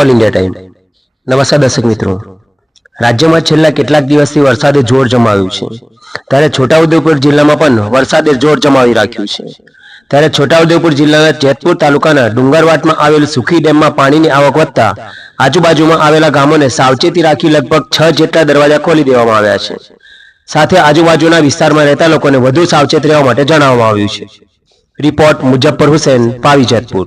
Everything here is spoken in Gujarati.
All India time. નમસ્કાર દર્શક મિત્રો, રાજ્યમાં છેલ્લા કેટલાક દિવસથી વરસાદે જોર જમાવ્યું છે, ત્યારે છોટાઉદેપુર જિલ્લામાં પણ વરસાદે જોર જમાવી રાખ્યું છે। ત્યારે છોટાઉદેપુર જિલ્લાના જેતપુર તાલુકાના ડુંગરવાટમાં આવેલ સુખી ડેમમાં પાણીની આવક વધતા આજુબાજુમાં આવેલા ગામોને સાવચેતી રાખી લગભગ 6 જેટલા દરવાજા ખોલી દેવામાં આવ્યા છે। સાથે આજુબાજુના વિસ્તારમાં રહેતા લોકોને વધુ સાવચેત રહેવા માટે જણાવવામાં આવ્યું છે। રિપોર્ટ મુઝફ્ફર હુસૈન, પાવી, જેતપુર।